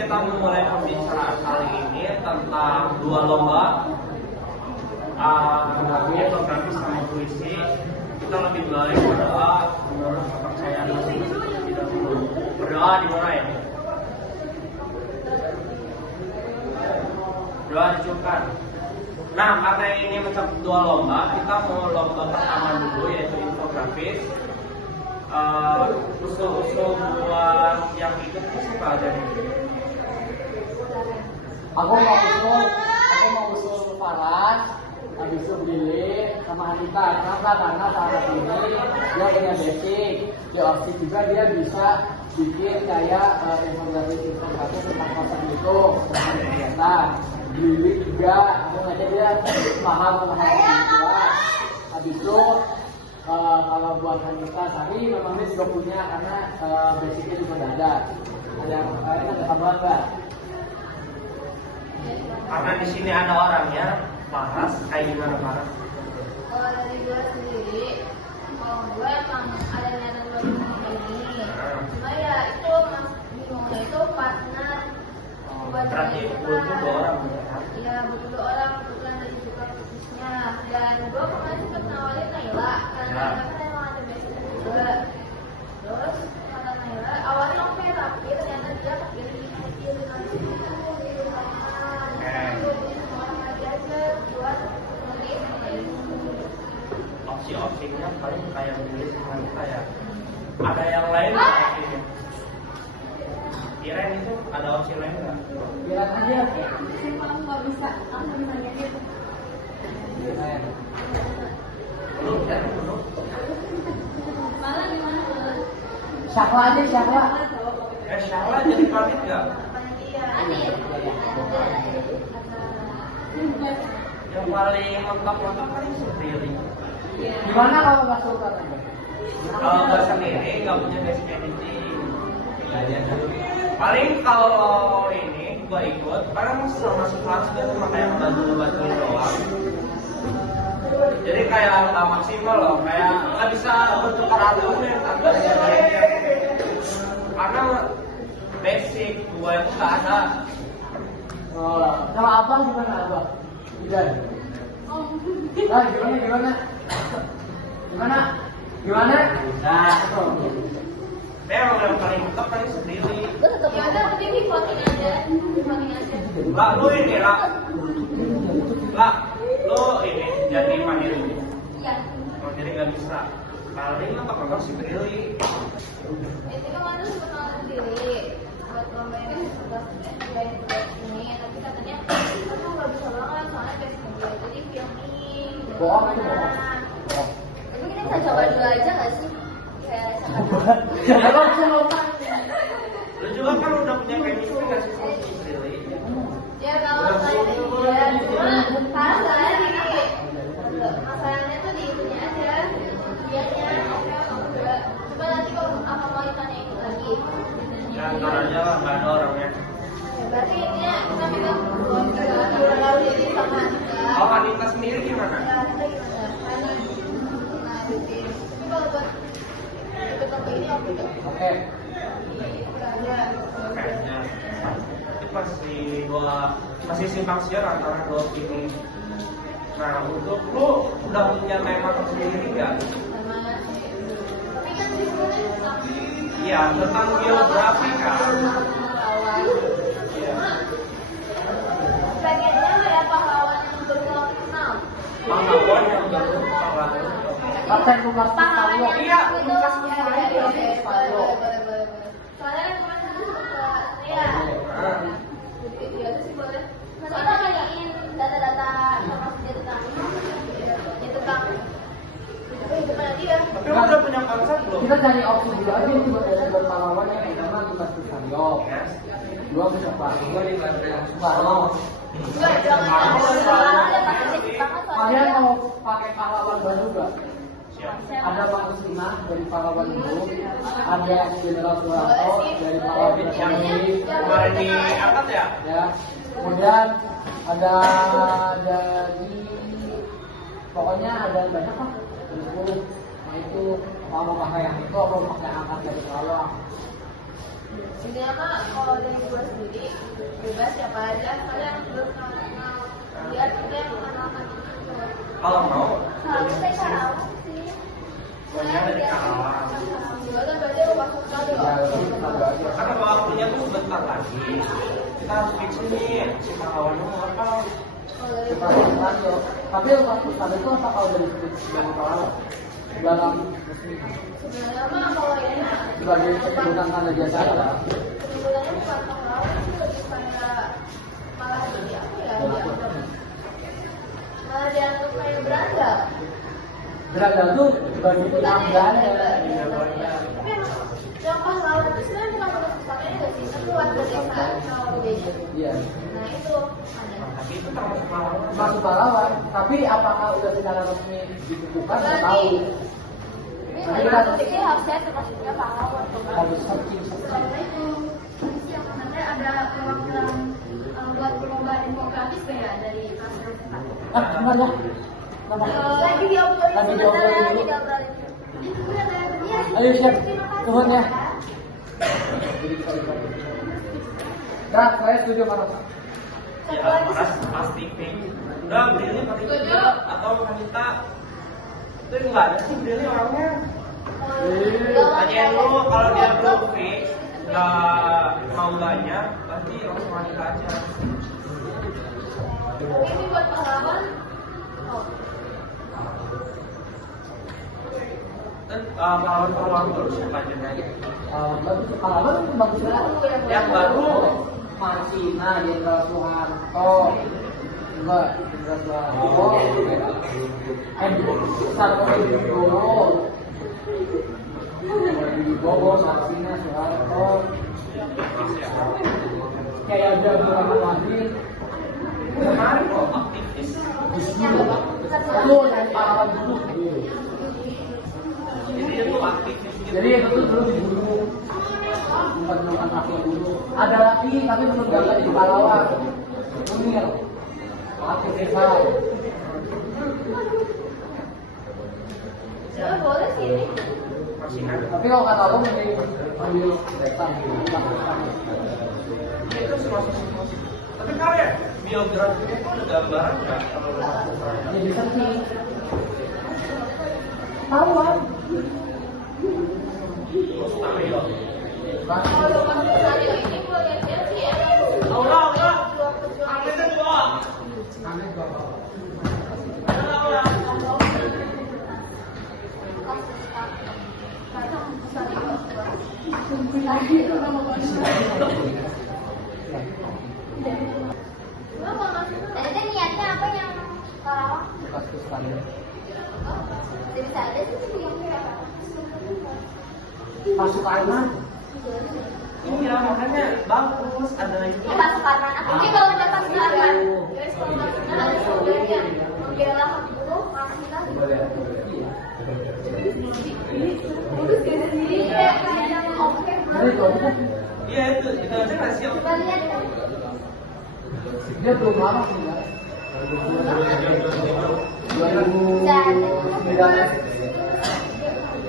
kita mulai pembicaraan kali ini tentang dua lomba fotografi sama puisi. Kita lebih baik berdoa menurut kepercayaan masing-masing terlebih dahulu. Berdoa dimulai. Doa dicukupan. Nah, karena ini mencakup dua lomba, kita mau lomba pertama dulu yaitu infografis. Usul-usul buat yang ikut siapa aja nih? Aku mau usul Farhan, habis itu Billy sama Anita. Kenapa? Karena saat ini dia punya basic, dia aktif juga, dia bisa bikin kayak infografis tentang konten itu, tentang kegiatan. Billy juga, aku ngajak dia paham tentang juga. Habis itu kalau buat Anita Sari memang dia juga punya karena basicnya juga ada. Ada tambahan nggak? Karena di sini ada orangnya, Faras, kayak gimana Faras? Kalau dari gue sendiri, kalau gue emang ada niatan buat ini. Cuma ya itu bingungnya itu partner. Berarti butuh dua orang ya? Iya, butuh dua orang kebetulan dari juga khususnya. Dan gue kemarin sempat nawarin Naila karena kan emang ada basic juga. Terus kata Naila, awalnya oke tapi ternyata dia kepilih dengan opsi-opsinya paling kayak begini sama kita ya. Ada yang lain nggak opsinya? Kirain itu ada opsi lain nggak? Bilang aja. aku nggak bisa gitu. Belum kan? Belum. Malah gimana tuh? Syahla aja, Syahla. Syahla jadi pamit nggak? Yang paling mentok-mentok kan sendiri. Gimana kalau nggak suka aja? Kalau nggak sendiri nggak punya basic editing. Paling kalau ini gua ikut, karena sama kelas dia cuma kayak bantuin doang. Jadi kayak nggak maksimal loh, kayak nggak bisa bertukar argumen antara lainnya. Karena basic gua itu nggak ada. Kalau abang gimana abang? Tidak. Nah, gimana? Nah, Memang yang paling mentok kan sendiri. Ya udah mungkin di voting aja. Lah lu ini lah. Lu ini jadi mandiri. Iya. Kalau jadi nggak bisa. Paling mentok si Brili. Itu kemarin sempat nawarin diri buat lomba ini sudah ini, tapi katanya aku nggak bisa banget soalnya basic dia jadi filming. bohong itu bohong. Tapi kita bisa coba dulu aja nggak sih? Kayak Lu juga kan udah punya chemistry nggak sih sama si Brili? ya kalau saya dia cuma masalahnya gini, masalahnya tuh di itunya aja, dianya oke apa enggak. Coba nanti kalau apa mau ditanya itu lagi. Ya ntar aja lah, nggak ada orangnya. Ya, berarti intinya kita minta dua diri sama Anita. Oh, Anita sendiri gimana? Ya, Anita gimana? Nah, gitu. Tapi kalau buat ikut lomba ini oke nggak? Oke. Kayaknya itu masih simpang siur antara dua ini. Nah, untuk lu udah punya tema tersendiri nggak? Tapi kan sebenarnya Iya, tentang geografi kan. Iya. pengennya kayak pahlawan yang baru kenal. Pahlawan yang baru pahlawan. Kapten Lukas Pahlawan Pavlov. yang Iya, itu Lukas boleh. Soalnya kan kemarin dulu sempat ya. Jadi ya itu sih boleh. Soalnya nanyain data-data informasi dia tentang hidupnya dia. Tapi lu udah punya konsep belum? Kita cari opsi dulu aja itu buat pahlawan yang pertama Lukas Pavlov. Dua siapa? Dua di Soekarno. Dua jangan ada pakai dikit banget Kalian soalnya. mau pakai pahlawan baru nggak? Siap. Ada Pak Kusina dari pahlawan dulu, ada Jenderal Soeharto dari pahlawan Yang ini, kemarin diangkat ya? ya. Kemudian ada dari pokoknya ada banyak pak, ada 10. Nah itu mau pakai yang itu atau pakai angkat dari bawah. Ini mah kalau dari gue sendiri bebas siapa aja kalian belum kenal dia yang mengenalkan itu. Kalau mau, Kalau saya Karawang sih. pokoknya dari Karawang. Juga kan berarti lu masuk kali Ya, Karena waktunya tuh bentar lagi. Kita harus fix nih si Karawang mau apa? kalau dari Tapi waktu tadi itu apa kalau dari Karawang? Dalam sebenarnya mah kalau ini sebagai bukan tanda jasa ya. sebenarnya bukan Karawang sih lebih kayak malah jadi apa ya dianggap malah dianggap kayak berandal. Berada tuh bagi Bukan pelanggan ya, ya. tapi emang yang pahlawan itu sebenarnya bukan penulis utamanya nggak sih, tapi warga desa kalau desa. Iya. Nah itu ada. Tapi itu termasuk Karawang. Masuk pahlawan, tapi apakah udah secara resmi dikukuhkan? Nggak Berarti tahu. ini nggak tahu sih harusnya termasuknya pahlawan. Harus searching. Assalamualaikum. Siang sebenarnya ada perwakilan buat perlombaan infografis ya dari pasar depan. Benar ya. Nama. Lagi diobrolin Lagi sebentar, diobrolin lagi dulu. diobrolin. Udah ada dia. Ayo siap. Terima kasih. Turun ya. Nah, saya setuju Mas. Ya, Mas, pasti pink. Udah belinya pakai Setuju. atau wanita? Itu nggak ada sih belinya orangnya. Tanyain dulu kalau dia belum fix, nggak mau banyak, pasti langsung wanita aja. Ini buat pahlawan. Oh. Dan pahlawan dulu siapa aja nih? Bagus pahlawan itu bagus banget. Yang baru Masina, Jenderal Soeharto. Enggak, Jenderal Soeharto. Sarto Wibowo. Wibowo, Masina, Soeharto. Kayak ada beberapa lagi. kemarin kok aktivis. Itu yang pahlawan dulu. Jadi dia tuh aktivis gitu. Jadi itu tuh dulu dibunuh. Bukan aku dulu. Ada lagi tapi belum dapat di pahlawan. Munir. Aktivis. Ya boleh sih. Masih ada. Tapi kalau kata lo mending ambil rekam. Itu masuk. Tapi kalian biografinya itu ada gambaran nggak kalau lu masuk Ya bisa sih. Pahlawan. Ayo. Kalau masuk radio ini gue lihatnya sih emang Aura. pejuang-pejuang Ambilnya dua. Aura. Tadi niatnya apa yang Karawang? Kasus tadi. Bisa ada sih yang kayak Masuk Arman. Iya makanya bagus ada lagi. ini masuk karman aku ini kalau udah masuk karman guys kalau masuk karman ada sebenarnya membela hak buruh kita urus diri sendiri kayak yang oke Jadi itu aja. Iya itu aja nggak sih. kita lihat ya Dia belum lama sih ya. 2009.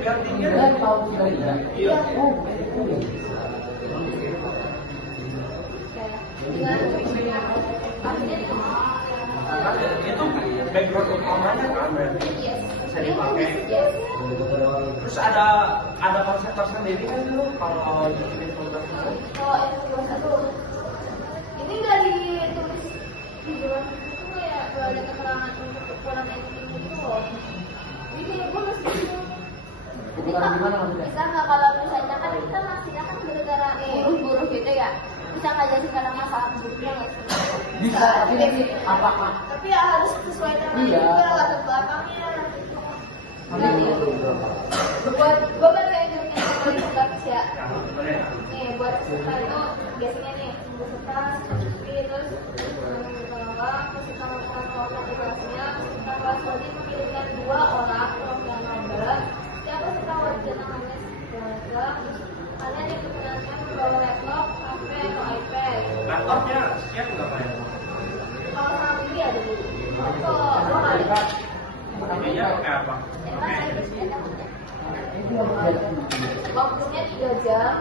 Biar tinggi. Dia tahun 93. Iya. Oh, Itu background utamanya kan berarti bisa dipakai. Terus ada konsep tersendiri kan dulu kalau bikin fotografi. kalau itu ini nggak ditulis di luar itu kayak nggak ada keterangan untuk ukuran editing gitu loh jadi kayak gue mesti ukuran gimana maksudnya? bisa nggak kalau misalnya kan kita masih kan gara-gara buruh gitu ya bisa nggak jadi sekarang masalah buruknya nggak sih Bisa, tapi nanti apakah? tapi ya harus sesuai dengan Iya. juga latar belakangnya Nanti buat gue baru yang punya grafis ya Ya, boleh. nih buat suka itu biasanya nih suka terus terus kita melakukan fotografinya kita kecuali memilihkan 2 orang perwakilan nomor yang peserta wajib namanya segala kalian yang digunakan membawa laptop, HP atau iPad Laptopnya siap nggak Pak? kalau sama ini ada dulu kalau lo nggak ada HP-nya pakai apa? Emang saya biasanya Itu yang berbeda. waktunya 3 jam,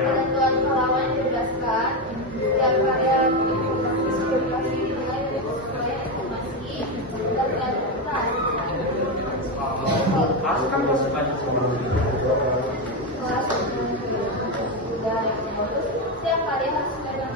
ketentuan halaman dibebaskan, setiap karya informasi publikasi dimulai dari penyampaian informasi dan penyampaian. Aku kan masih banyak sama. Kelas dan setiap karya harus memegang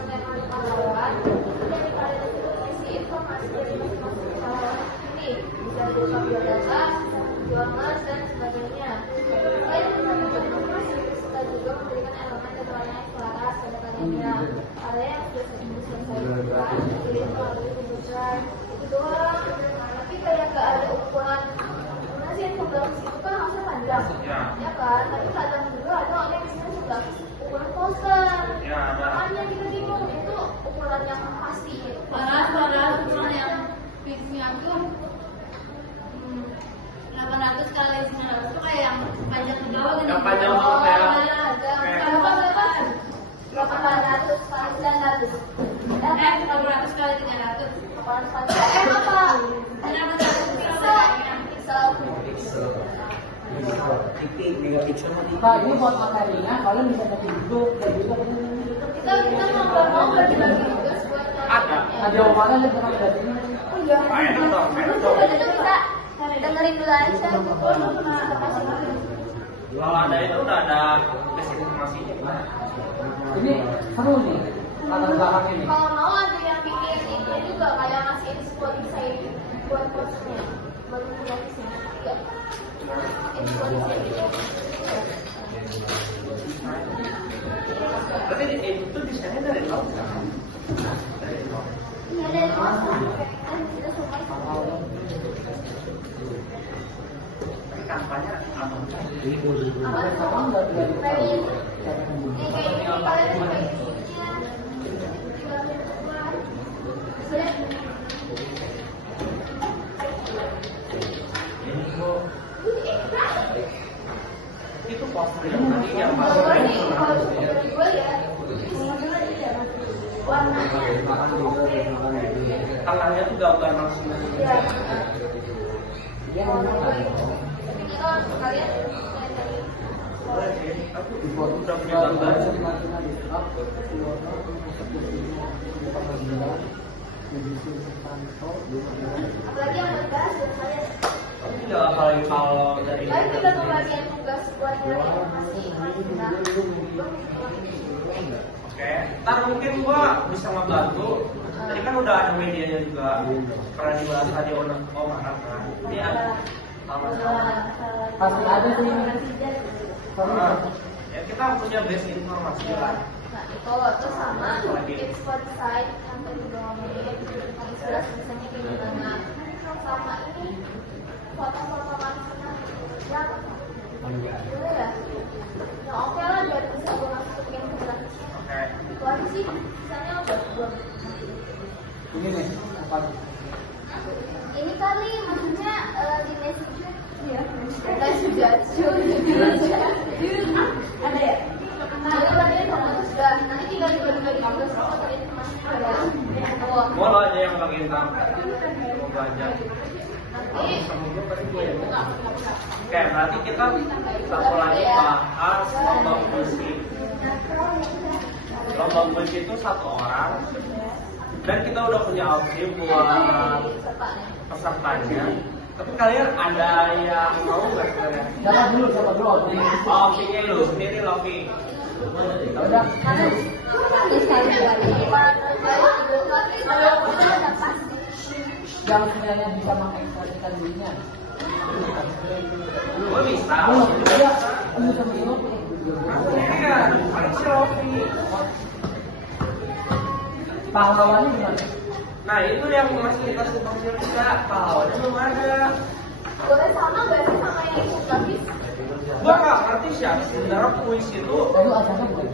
pahlawan dan di karya tersebut isi informasi dari masing-masing pahlawan ini bisa berupa biodata, perjuangan dan sebagainya. Selain menyampaikan informasi, kita juga memberikan elemen dan warna yang selaras pada karyanya. Karya yang sudah diselesaikan dikirim melalui Google Drive itu doang. Tapi kayak gak ada ukuran. Sih infografis itu kan harusnya panjang, ya kan? Tapi kadang juga ada orang yang isinya infografis ukuran poster. Makanya kita bingung itu ukuran yang pasti. Parah ukuran yang fixnya tuh 800 kali 900 tuh kayak yang panjang ke bawah gitu. Yang panjang banget ya. Ada berapa? 800 kali 900. 800 kali 300. 800 kali apa? Pixel. Titik megapiksel mah titik. Pak, ini buat materinya, kalian bisa ketik dulu dan juga Kita mau bagi-bagi tugas buat Ada. ada omongan yang pernah ada ini. Oh iya. Enak dong. Itu bisa dengerin dulu aja. Kalau ada itu udah ada basic informasinya gimana? Ini seru nih latar belakang ini. Kalau mau ada yang bikin itu juga kayak ngasih info desain buat postnya, buat grafisnya. Iya. Info desain gitu. Tapi itu desainnya dari laut kan? Dari laut. Iya dari masa. Kan kita suka. Tapi kampanye apa? Sekarang udah tidak bisa. Kayak ini kalian pakai isinya. Itu poster yang tadi yang masuk tangannya tuh gambar langsung. Aku udah punya gambar. Apalagi yang berbahas saya. Tapi nggak apalagi kalau dari. Lalu juga pembagian tugas buat nyari informasi. Oke, ntar mungkin gua bisa ngebantu. Tadi kan udah ada medianya juga, pernah dibahas tadi Om Arab kan. Ini ada Pasti ada sih. ya kita punya base informasi lah. Nah, itu terus sama tips for design yang tadi udah ngomongin inspirasi desainnya kayak gimana. Sama ini foto-foto manusia yang boleh ya? Ya oke lah biar bisa gue masukin ke grafisnya. Oke. Itu aja sih, sisanya udah gue. Ini nih, apa? Ini kali maksudnya di message ya. Ada ya? Jadi bagian kamu sudah nanti tinggal dibagi-bagi tugas sama tadi masih ada. Mau lo aja yang bagian tamu. Mau belajar. Nanti Oke, berarti kita satu lagi bahas lomba puisi. Lomba puisi itu satu orang. Dan kita udah punya opsi buat pesertanya. Tapi kalian ada yang mau nggak sebenarnya? Siapa dulu? Oh, opsinya lu sendiri, Loki. Udah. Yang sebenarnya bisa mengekspresikan dirinya. Gue bisa. Iya. Lu sama dulu. Iya, paling si Loki. Pahlawannya gimana? Nah, itu yang masih kita simpang kita. Pahlawannya belum ada. boleh sama nggak sih sama yang itu grafis? Gua nggak ngerti sih sebenarnya puisi itu. Lalu asalnya bukan?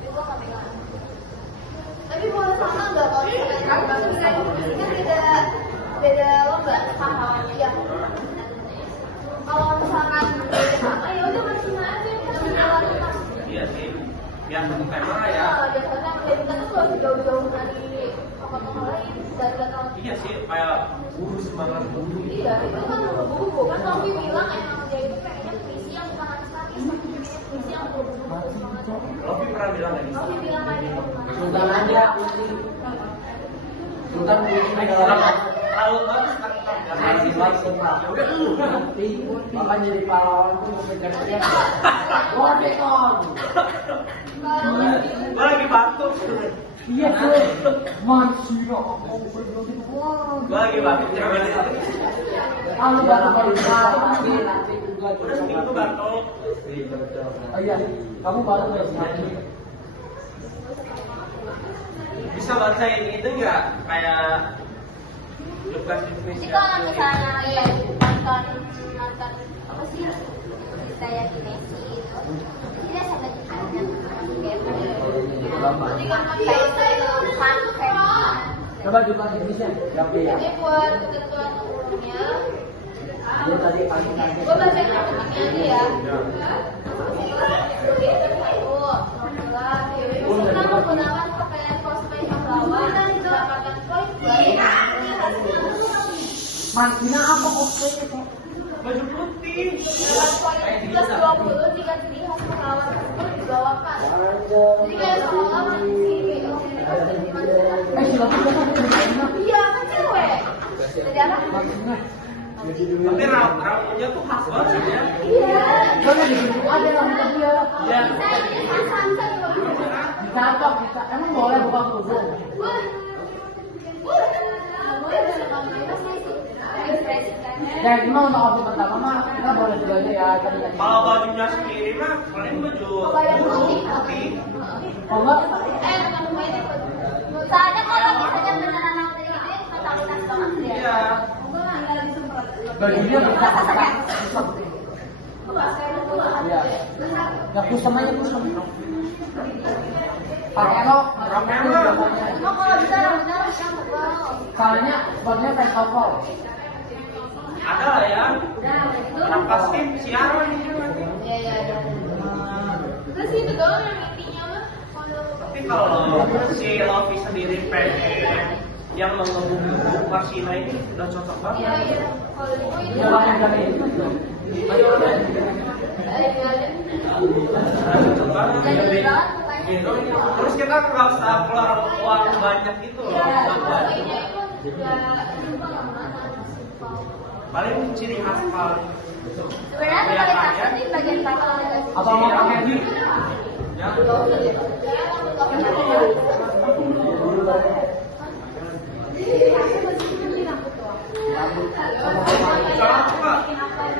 Itu nggak pegang. Tapi boleh sama nggak kalau misalnya grafis kan beda lomba pahlawannya ya. Kalau misalkan beda sama ya udah masih aja kita jalan. Iya sih. Yang tema ya. Biasanya kita tuh harus jauh-jauh dari tokoh-tokoh lain dan Iya sih, kayak guru semangat guru. Iya, itu kan bumbu kan Novi bilang emang dia itu pengennya puisi yang bukan artis-artis, tapi pengennya puisi yang berbumbu semangat. Lofi pernah bilang lagi. Novi bilang lagi Sultan aja puisi. Sultan puisi negara. Kalau bagus kan Makanya jadi pahlawan tuh memegang-pegang. Gua dekon. Gua lagi batuk. Iya tuh. Mansino. Gua lagi batuk. Kamu baru nanti juga Udah seminggu batuk. Oh iya, kamu baru ya seminggu. Iya. Bisa bacain itu nggak kayak Lukas Indonesia? Jadi kalau misalnya nonton apa sih kayak Kinesi itu, dia sampai ada jadi kan kayak fun Coba juga Indonesia, yang dia. Ini buat ketentuan umurnya. Dia tadi paling nanti. Gue baca kritiknya aja ya. Senang menggunakan pakaian cosplay pahlawan dan mendapatkan poin Mansina apa cosplay itu? Baju putih. dengan poin plus 20 jika ciri khas pahlawan tersebut dibawakan. Jadi kayak seolah-olah Sudah kan iya kan cewek. Jadi apa? Mansina. Tapi rambutnya tuh khas banget ya. Iya. Soalnya di situ ada rambut dia. Ya. Saya ini santai loh. Dicatok, kita emang boleh buka kerudung. Dan ini mau untuk outfit pertama mah kita boleh juga aja ya. Kalau bajunya sendiri mah paling baju putih. Oh enggak? Soalnya kalau misalnya beneran aku dari itu totalitas banget ya. Iya. Bajunya bisa pakai. Iya. Ya custom aja custom. Pakai rok, roknya itu biasanya. Emang kalau bisa rambutnya harus yang tebal. Soalnya sebabnya kayak topol. Ada lah ya. Yang pasti siaran ini kan. Iya. Terus itu doang yang intinya mah. Tapi kalau si Lofi sendiri pengen yang mengebuk-gebuk Marsina ini udah cocok banget. Iya. Kalau itu Ya banyak kali itu. Cocok banget. jadi banget Gitu. Terus kita nggak usah keluar uang banyak gitu loh. pokoknya itu juga simpel banget. Paling ciri khas paling. Sebenarnya totalitasnya di bagian belakang ada. Apa mau pakai di? Ya. Kalau coba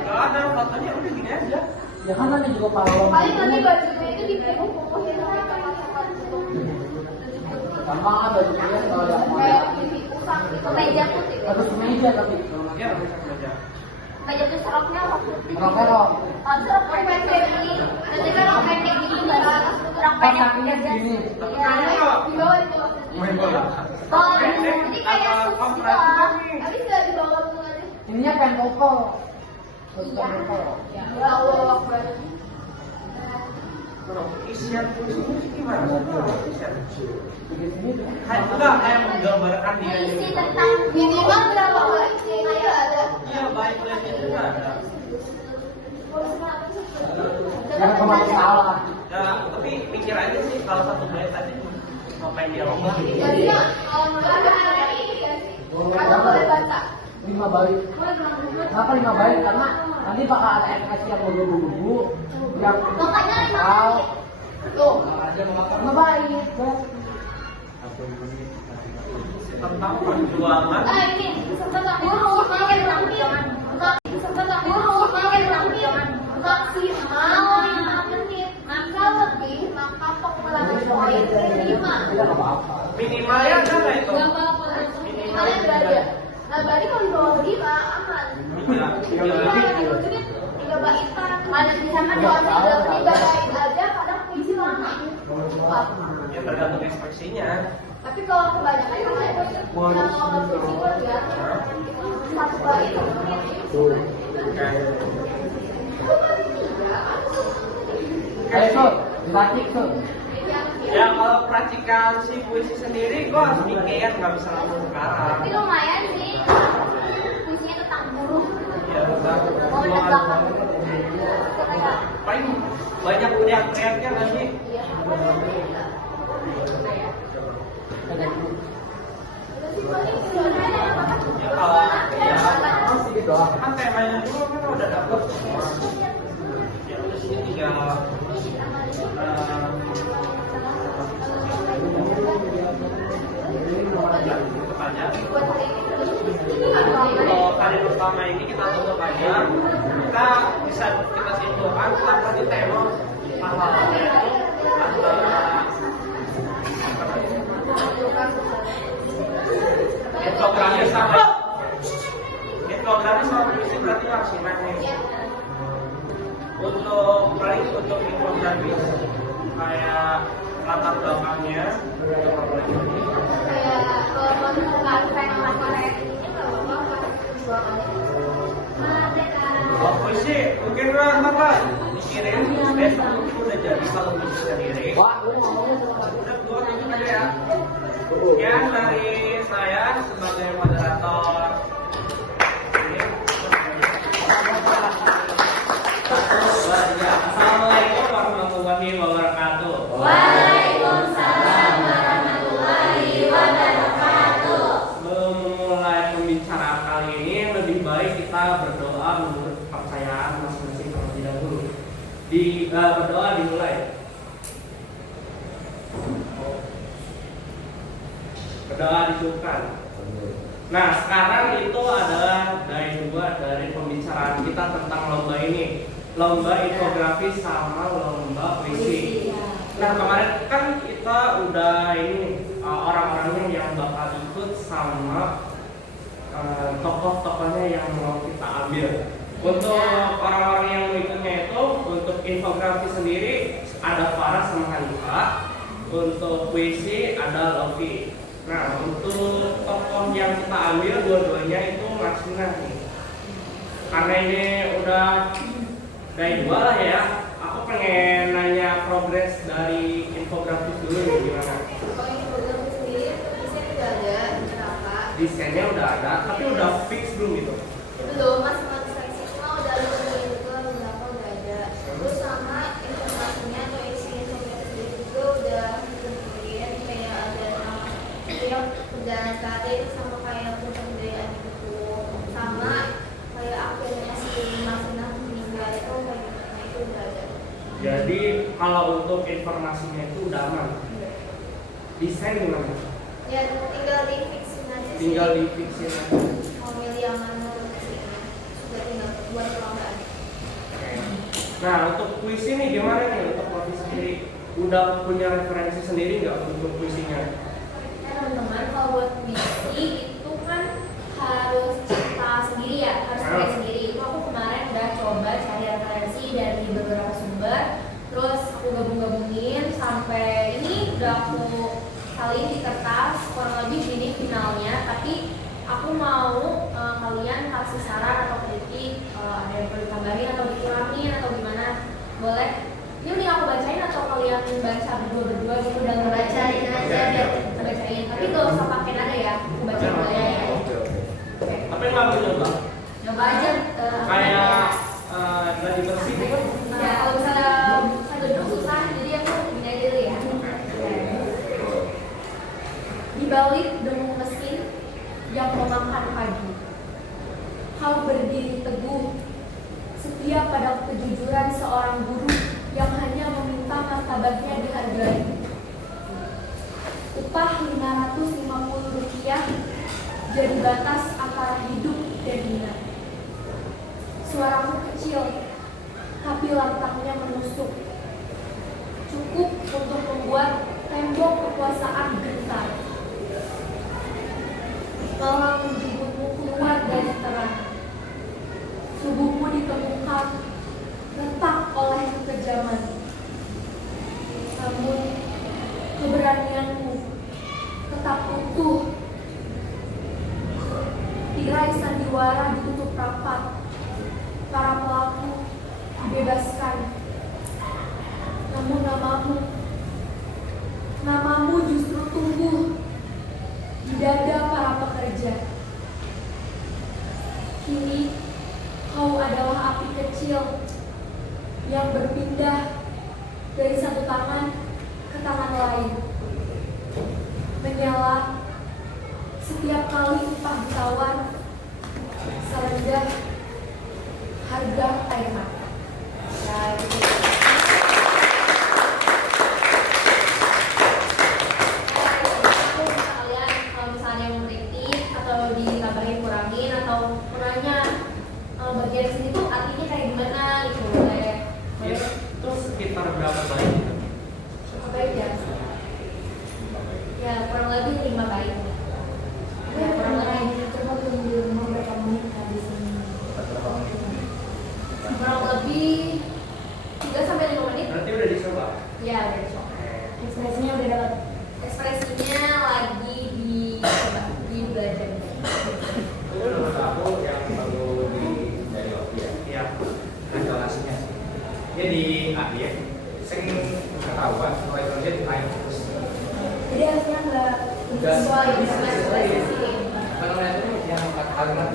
nggak ada fotonya udah gini aja. Ya kan nanti juga pahlawan. Paling nanti bajunya itu dipupuhin Gampang ada juga kalau ada kayak di usang itu meja putih. harus meja tapi Iya bisa aja. Meja tuh seroknya apa? roknya rok. Serok pendek ini. Nanti kan rok pendek ini nggak serok Pas pendek kakinya aja. gini. Iya, di bawah itu. Main bola. Oh, jadi kayak sus gitu lah. Tapi nggak di bawah bukannya. Ininya pentopol. Iya. Ya Allah, Isian puisinya gimana? Isian. Begini tuh. Kayak menggambarkan dia. isi tentang minimal berapa kali sih ada. Iya baik lihatnya juga ada. Jangan kemarin salah. Ya, tapi pikir aja sih kalau satu bait tadi ngapain dia lomba. Jadinya kalau menurut hari atau boleh baca. 5 bait. Kenapa 5 bait? Karena nanti bakal ada ekspresi yang berbubu-bubu yang Makanya tahu. tuh. 5 bait. Tentang perjuangan. Ini tentang guru, makanya tentang jangan. Tentang guru, makanya tentang jangan. Maksimal 5 menit. Maka lebih maka populasi poin 5. Tidak apa-apa. Minimalnya ada nggak itu? Minimalnya berada. Nah, berarti kalau di bawah 5 aman. Iya. Iya, 3 baitan. Ada di sana kalau ada 3 bait aja kadang puisi lama. Ya tergantung ekspresinya. Tapi kalau kebanyakan kan ada kalau puisi gue ya 1 bait. Ayo tuh, dibatik tuh. Ya kalau peracikan si puisi sendiri gua harus mikir nggak bisa langsung sekarang. Tapi lumayan sih. isinya tentang buruh. Ya, Mau menegakkan kayak paling banyak teriak-teriaknya nggak sih? iya. Ya kalau ya Sedikit doang. kan temanya juga kan udah dapet. Ya udah sini tinggal aja. Kalau kali pertama ini kita tutup aja, kita bisa kita simpulkan seperti tema pahlawannya itu antara infografis sama puisi berarti maksimal nih. Untuk paling untuk infografis kayak latar belakangnya Kayak kalau menentukan fenomena Korea ini nggak apa-apa perjuangan itu. oh, puisi mungkin apa dikirim besok itu udah jadi kalau puisi sendiri. Wah, lu ngomongnya sama Udah dua itu aja ya. Sekian dari saya sebagai moderator. Assalamualaikum warahmatullahi wabarakatuh. Waalaikumsalam warahmatullahi wabarakatuh. Sebelum memulai pembicaraan kali ini, lebih baik kita berdoa menurut kepercayaan masing-masing terlebih dahulu. Berdoa dimulai. Berdoa dicukupkan. Nah, sekarang itu adalah dari pembicaraan kita tentang lomba ini. Lomba infografis sama lomba puisi. Nah, kemarin kan kita udah ini orang-orangnya yang bakal ikut sama tokoh-tokohnya yang mau kita ambil. Untuk orang-orang yang mau ikutnya itu, untuk infografis sendiri ada Farah sama Hanifah. Untuk puisi ada Lofi. Nah, untuk tokoh yang kita ambil dua-duanya itu Marsina nih. Karena ini udah dari dua lah ya. Aku pengen nanya progres dari infografis dulu nih, gimana? Kalau infografis sendiri desain udah ada berapa? Desainnya udah ada, tapi udah fix belum gitu? Belum, mas seleksi semua udah ada beberapa udah ada. Terus sama informasinya atau isi infografis sendiri juga udah ditentuin kayak ada nama yang perjalanan KD sama kayak kebudayaan itu sama kayak akhirnya si Masina meninggal itu kayak gimana itu udah ada. Jadi kalau untuk informasinya itu udah aman. Desain gimana? Ya tinggal di fixin aja sih. Tinggal di fixin aja. Mau milih yang mana sih? Sudah tinggal buat perlombaan. Oke. Nah, untuk puisi nih gimana nih untuk Lofi sendiri? Udah punya referensi sendiri nggak untuk puisinya? Teman-teman, kalau buat puisi itu kan harus cipta sendiri ya, harus karya sendiri. Itu aku kemarin udah coba cari referensi dari beberapa sumber, terus aku gabung-gabungin sampai ini udah aku salin di kertas, kurang lebih gini finalnya. Tapi aku mau kalian kasih saran atau kritik, ada yang perlu ditambahin atau dikurangin atau gimana, boleh. Ini mending aku bacain atau kalian baca berdua-berdua gitu dan bacain aja biar kita bacain. Tapi gak usah pakai nada ya, aku baca dulu ya. Oke. Tapi nggak mau nyoba? Coba aja. Kayak lagi bersih gitu. Ya kalau misalnya saya duduk susah, jadi aku gini aja dulu ya. Di balik dengung mesin yang memakan pagi, kau berdiri teguh, setia pada kejujuran seorang guru yang hanya meminta martabatnya dihargai. Upah Rp550 jadi batas antara hidup dan hina. Suaramu kecil, tapi lantangnya menusuk. Cukup untuk membuat tembok kekuasaan gentar. Malam menjemputmu keluar dari terang. Tubuhmu ditemukan retak oleh kekejaman. Namun keberanianmu tetap utuh. Tirai sandiwara ditutup rapat. Para pelaku dibebaskan. Namun namamu justru tumbuh di dada para pekerja. Kau adalah api kecil yang berpindah dari satu tangan ke tangan lain, menyala setiap kali upah ditawar serendah harga air mata. Nah, itu. Kalian kalau misalnya mau kritik atau ditambahin kurangin atau menanya bagian sini tuh artinya kayak gimana gitu boleh. Itu sekitar berapa baik? Baik ya. Ya kurang lebih 5 baik. Ya kurang lebih. Coba tunggu di rumah berapa menit habis ini. Kurang lebih 3 sampai 5 menit. Berarti udah dicoba? Ya udah dicoba. Ekspresinya udah dapat. Ekspresinya lagi di belajar. Itu menurut aku yang perlu dari Oki ya. Iya. Intonasinya sih. Dia di AD ya. Sing ketahuan kalau Indonesia di lain terus. Jadi harusnya nggak Sesuai dengan ekspresi. Kalau lain itu yang kalimat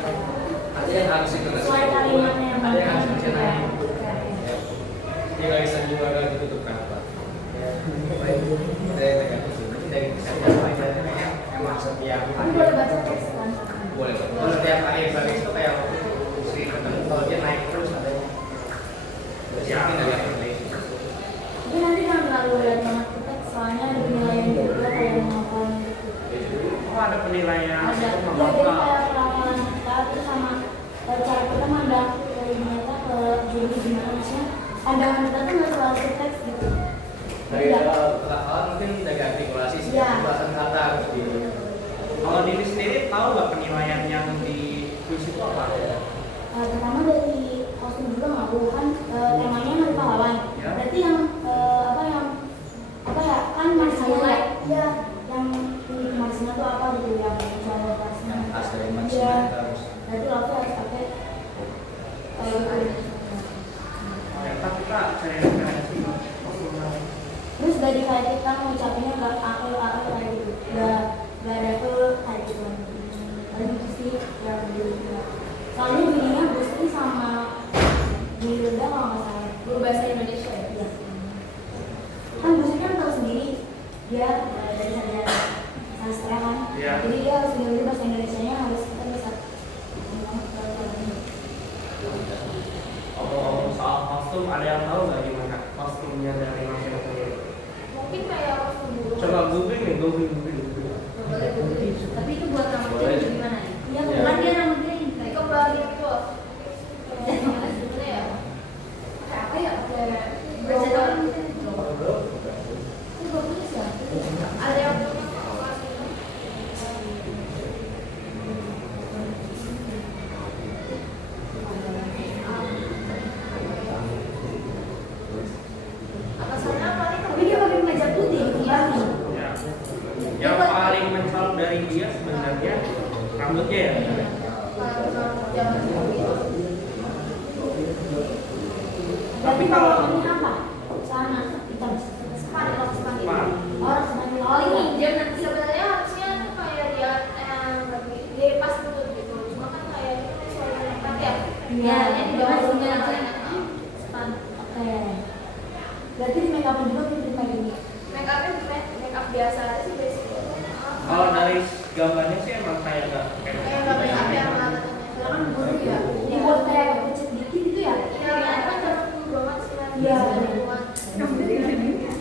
ada yang harus Indonesia. sesuai kalimatnya yang Ada yang harus bagus. mencintai. Ya. Dia nggak bisa juga ada ditutupkan apa. Dari negara itu, nanti dari kisah yang lain kayaknya emang setiap Tapi boleh baca teks kan? boleh. Kalau setiap kali baris itu kayak sering ketemu kalau dia naik terus adanya. Terus mungkin ada yang lain. Tapi nanti jangan terlalu lihat banget ke teks, soalnya ada penilaian juga kayak menghafal gitu. Oh ada penilaian. Ada. Ya, jadi kayak pelafalan kita terus sama cara kita mandang dari mereka ke jadi gimana maksudnya pandangan kita tuh nggak selalu ke teks gitu. Dari Iya. awal mungkin jaga artikulasi sih, Iya. pembahasan kata harus di. Kalau diri sendiri tahu nggak penilaian yang di kuis itu apa? Pertama dari kostum juga nggak perlu kan temanya hari pahlawan. Ya. Berarti yang apa ya kan masalah ya yang ini maksudnya tuh apa gitu yang misalnya pasnya. Yang khas dari Mas Iya. harus. Berarti waktu harus pakai Ya, tapi kita cari referensi. terus dari kayak kita ngucapinnya nggak akil kayak gitu, nggak ada tuh kayak gitu lagi. Paling itu sih yang dulu. Soalnya bunyinya Gusti sama Gilda kalau nggak salah. Guru bahasa Indonesia ya. Iya. Kan Gusti kan tahu sendiri dia dari sarjana sastra kan. Iya. Jadi dia harus ngerti bahasa Indonesianya harus kita bisa. Ngomong-ngomong soal kostum, ada yang tahu nggak gimana kostumnya dari masyarakat sendiri? Mungkin kayak kostum guru. Coba googling nih, googling. Boleh googling. Tapi itu buat rambutnya Boleh. gimana ya? Iya, kan dia rambutnya ini. Kayak kembali gitu. Gimana ya? Kayak apa ya? Kayak bercadar gitu. Itu bagusnya siapa? Ada yang atasannya apa nih? Tapi dia pakai kemeja putih, kembali. Ya. Yang paling mencolok dari dia sebenarnya rambutnya ya. Zaman itu. Tapi kalau ini apa? Sana hitam. Span, kalau span itu. Span. Orang semuanya Oh ini jam nanti sebenarnya harusnya tuh kayak dia dia pas betul gitu. Cuma kan kayak itu sesuai dengan tempat ya. Iya, Ini di bawah sini iya. aja. Span. Oke. Berarti di make up juga mirip kayak gini. Make upnya make up biasa aja sih basic. Kalau dari gambarnya sih emang kayak nggak Kayak nggak make up yang mana? Karena kan guru ya. Dibuat kayak kecil dikit gitu ya. Iya, kan zaman dulu banget sih kan. Iya. Iya.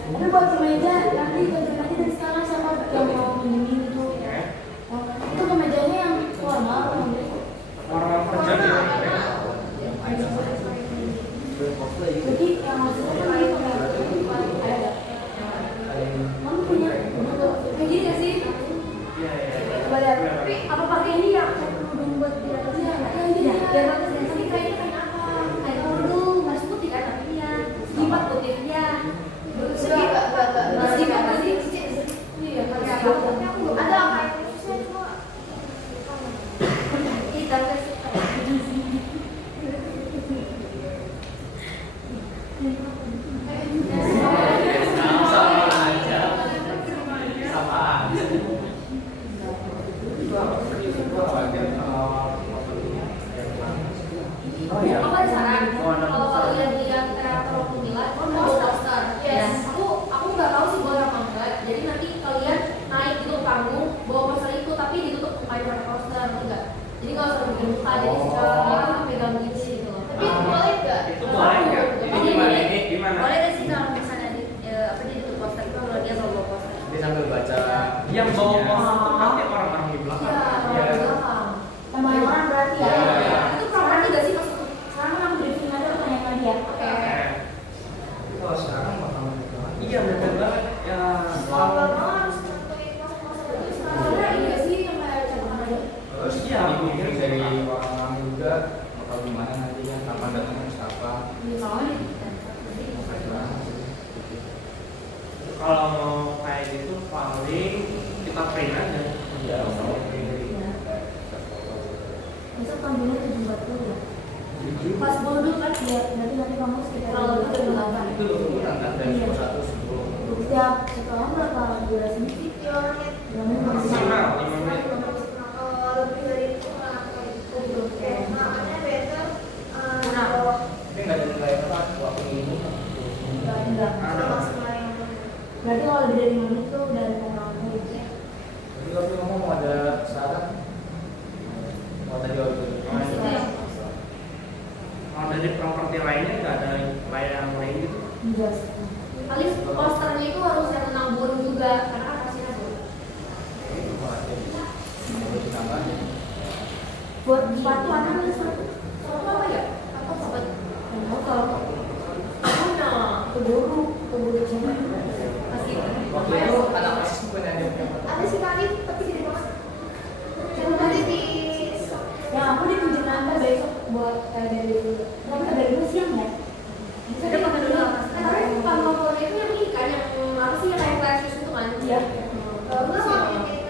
Tapi buat kemeja nanti kedepannya dari sekarang siapa yang mau minjemin gitu. ya. Oh, itu kemejanya yang formal atau yang Orang kerja di jadi yang maksudnya kan itu ada. Kamu punya kayak gini gak sih? Iya, iya. Coba lihat. Tapi apa pakai ini ya? Kayak kerudung buat di atasnya? Ya ini dah. Biar Oh iya. Aku ada saran. Oh, ada. Kalau kalian lihat kreator pemilihan, kan bawa poster. Yes. Aku nggak tahu sih boleh apa enggak. Jadi nanti kalian naik gitu ke panggung, bawa poster itu tapi ditutup mukanya pakai poster, enggak. Jadi nggak usah bikin muka, jadi secara pegang gini gitu loh. Tapi itu boleh nggak? Itu boleh nggak? Ini gimana? Ini gimana? Boleh nggak sih kalau misalnya di ditutup poster itu kalau dia bawa poster? Jadi sambil baca Yang bawa isinya. poster itu nanti orang-orang di belakang. Iya, Iya. belakang. Tambahan orang berarti ya. Iya. Itu properti nggak sih maksudnya? Sekarang kan aku briefing aja tanya sama dia. Oke. Kalau sekarang bakal Iya benar banget. Ya. Kalau nggak mau harus nentuin masa-masa itu Soalnya sekarang. ini nggak sih yang kayak catatan aja? Terus Iya, dipikirin dari orang-orang juga bakal gimana nanti kan kapan datangnya siapa. Iya, soalnya Kalau mau kayak gitu paling kita print aja. Iya, sama Besok panggilnya 7.40 ya. Pas bodoh kan lihat nanti kamu sekitar kalau itu jam 8. itu urutan kan dari Iya. 1 sebelum. setiap setelah berapa durasi sih? 5 menit. Maksimal 5 menit. Kalau lebih dari itu nggak gitu. Makanya better Kurang. kalau Tapi nggak ada nilai apa waktu ini. Enggak. Ada. maksimal yang Berarti kalau lebih dari 5 menit tuh udah pengalaman gitu ya. Tapi kamu mau ada syarat? Mau tadi waktu itu. Kalau dari properti lainnya nggak ada yang lain gitu. Enggak. Paling posternya itu harus yang tentang burung juga karena kan hasilnya burung. Itu mau ada. Mau ditambahin. Buat sepatu ada nggak sepatu? Soalnya apa ya? Apa sobat? Yang motor. Mana? Keburu cewek. Masih. Waktu itu anak persis bukan ada yang punya. ada sih kali tapi gede banget. Yang nanti di Yang aku ditunjukin Anda besok buat dari dulu. Tapi dari dulu siang ya? Bisa dia pakai dulu. Tapi kalau fotonya itu yang ini kan yang apa sih yang kayak flash itu kan? Iya. enggak mau yang kayak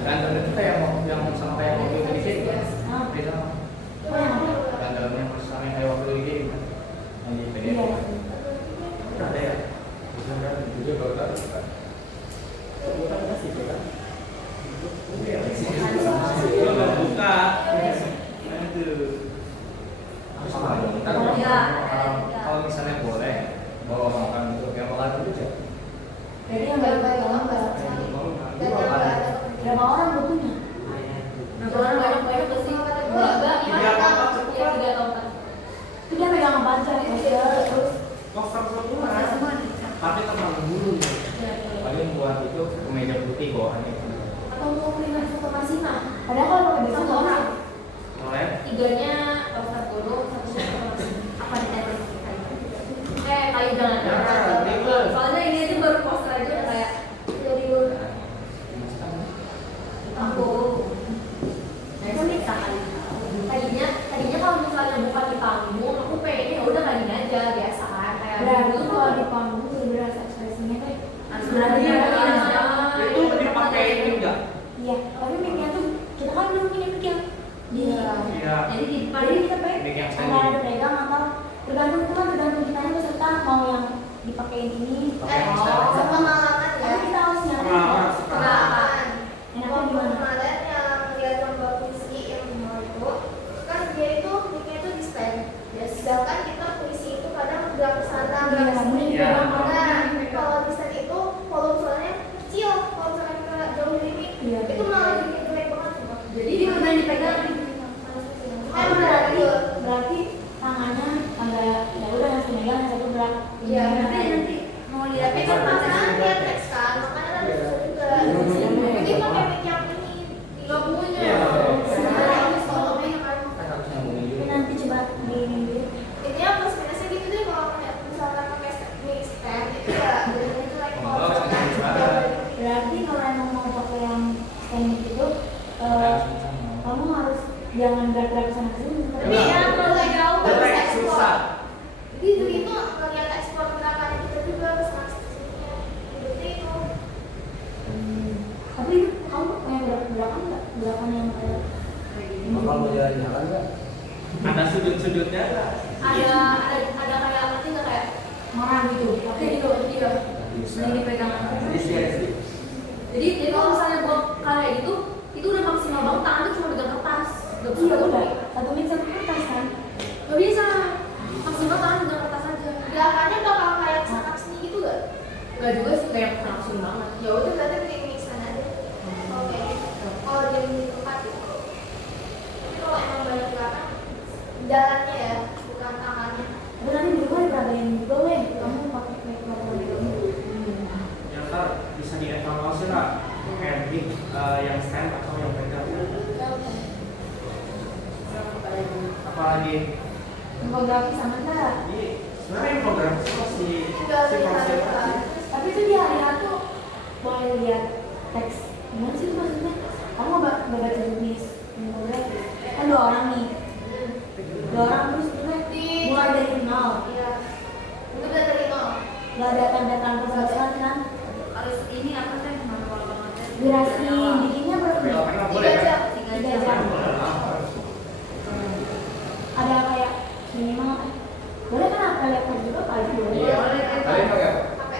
Random itu kayak yang sama kayak waktu itu di sini. Ah. Beda. Oh yang apa? Random yang sama kayak waktu itu di sini. Yang di PDF. Iya. Udah ada ya. Juga baru tahu. Gua nggak buka. Aduh. Kalau misalnya boleh bawa makan untuk yang makan itu aja. Jadi yang baru pertama berapa orang butuhnya? Nah, orang banyak pasti enggak Tiga tempat cukup ya kan? 3 tempat. Itu dia pegang apa aja? Poster, terus Poster semua. Tapi tentang burung. Paling buat itu kemeja putih bawaannya. Atau mau print foto Masina. padahal kalau pakai Satu besok orang. Boleh. 3-nya poster burung, 1-nya foto Masina. Apa ditempel? Kayu jangan. Jangan, ribet. Soalnya ini aja baru poster aja udah kayak dari aku. Nah, itu bisa kali. Tadinya kalau misalnya bukan di panggung, aku pengennya ya udah kali aja biasa kan kayak berarti dulu kalau di panggung tuh bener ekspresinya tuh sebenarnya Itu dipakai ini enggak? iya, tapi mic-nya tuh kita kan belum punya mic yang di Iya. jadi di depan jadi kita Mic yang antara standing. ada pegang atau tergantung itu kan tergantung kitanya peserta mau yang dipakein ini pengalaman ya. tapi kita harus nyari Pengalaman. Pengalaman. enaknya Waktu gimana? kemarin yang lihat lomba puisi yang mau itu kan dia itu mic-nya itu di stand. Ya, sedangkan kita puisi itu kadang gerak ke sana, gerak ke sini. Iya. Nah, kalau di stand itu volume suaranya kecil. Kalau misalnya kita jauh dari mic, Iya. itu malah bikin jelek banget. Sumpah. jadi di mana dipegang Berarti tangannya agak ya udah yang satu megang yang satu gerak Iya, nanti mau lihat Tapi kan masalah dia teks kan, makanya kan susah juga. Jadi pakai mic yang ini. nggak punya Iya. Sebenarnya ini soal mic kan. Kan harus nyambungin tapi dulu. nanti coba di dulu Intinya plus minusnya gitu deh kalau misalkan pakai mic stand itu ya bedanya itu like kalau Oh, misalkan bisa. jauh dari mic. berarti kalau emang mau pakai yang stand itu kamu harus jangan gerak-gerak sana sini Tapi ya kalau lagi jauh nggak bisa Jelek, ekspor. susah. Jadi itu ngeliat ekspor gerakan kita juga ke sana sininya. Jadi itu tapi kamu punya gerakan nggak gerakan yang kayak Bakal mau jalan-jalan nggak? Ada sudut-sudutnya nggak? ada kayak ngerti nggak kayak marah gitu oke gitu iya Bisa. ini dipegang Di sini. jadi kalau misalnya buat kayak gitu itu udah maksimal banget tangan tuh cuma pegang kertas nggak bisa iya pegang udah mic. satu mic jalannya ya, bukan tangannya. Tapi nanti di rumah diperagain juga weh, kamu pakai make up gitu. Ya ntar bisa dievaluasi lah, handling yang stand atau yang pegang. Apalagi Infografi sama enggak? ini sebenarnya infografi masih Tinggal si lihat konsep aja. Tapi itu di hari tuh boleh lihat teks. Gimana sih itu maksudnya? Kamu nggak baca tulis infografi? Kan 2 orang nih. 2 orang terus mulai dari nol. Iya. Itu udah dari nol. Gak ada tanda-tanda pembahasan kan? Harus ini apa teh? Manual banget. Durasi bikinnya berapa menit? Pernah boleh 3 kan? jam. 3 jam. Ada kayak minimal boleh kan apa laptop juga kali boleh? Iya. Kalian pakai apa? HP.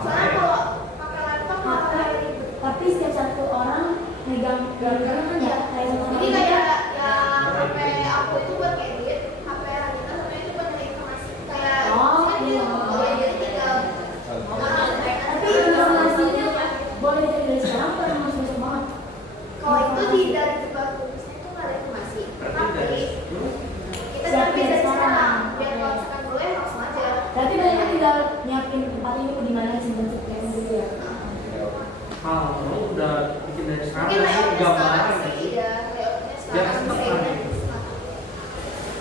Soalnya kalau pakai laptop malah Tapi, kayak ribet. tapi setiap satu orang megang kan ya kayak sama Jadi kayak yang HP aku itu buat edit, HP Hanita sama itu buat nyari informasi. Kayak Oh, kan dia iya. boleh jadi tinggal tapi informasinya boleh dari sekarang atau emang susah banget? kalau itu di dari buka tulisnya itu nggak ada informasi. berarti dari Tapi kita Siapin siapin dari sekarang. sekarang. Biar kalau misalkan boleh langsung aja. Berarti mereka tinggal nyiapin tempat ini di mana simpen sukses gitu ya? kalau udah bikin dari sekarang Mungkin pasti layoutnya gambaran sekarang sih, ya layoutnya Biar sekarang cepet bisa kan. ini.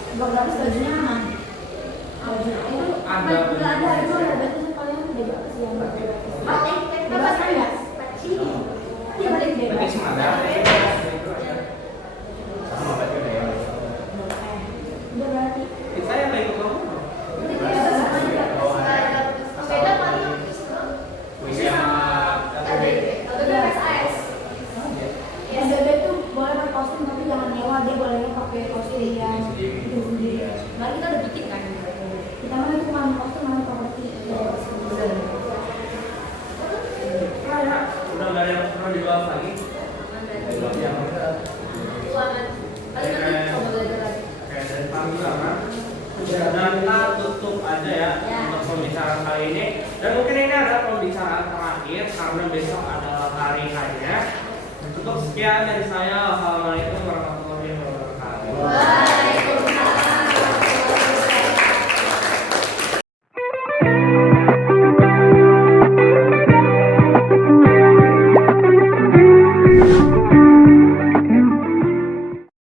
Infografi bajunya aman. Baju itu Ada nggak ada baju. itu ada baju kalian baju apa sih yang Paling bebas kan ya? patchy. Iya balik Tapi bebas. semua ada. Sama baju deh ya. Udah berarti. kita yang ikut kamu Beda paling yang Puisi sama SBB tuh boleh pakai kostum tapi jangan nyewa, dia bolehnya pakai kostum yang itu sendiri. Nah kita udah bikin kan. Kita mah itu cuma kostum sama properti. udah nggak ada yang perlu dibahas lagi. Paling nanti coba belajar lagi. Oke, dari panggilan kan. Dan kita tutup aja ya Ya. untuk pembicaraan kali ini. Dan mungkin ini adalah pembicaraan terakhir karena besok adalah hari hanya. Cukup sekian dari saya. Assalamualaikum warahmatullahi wabarakatuh.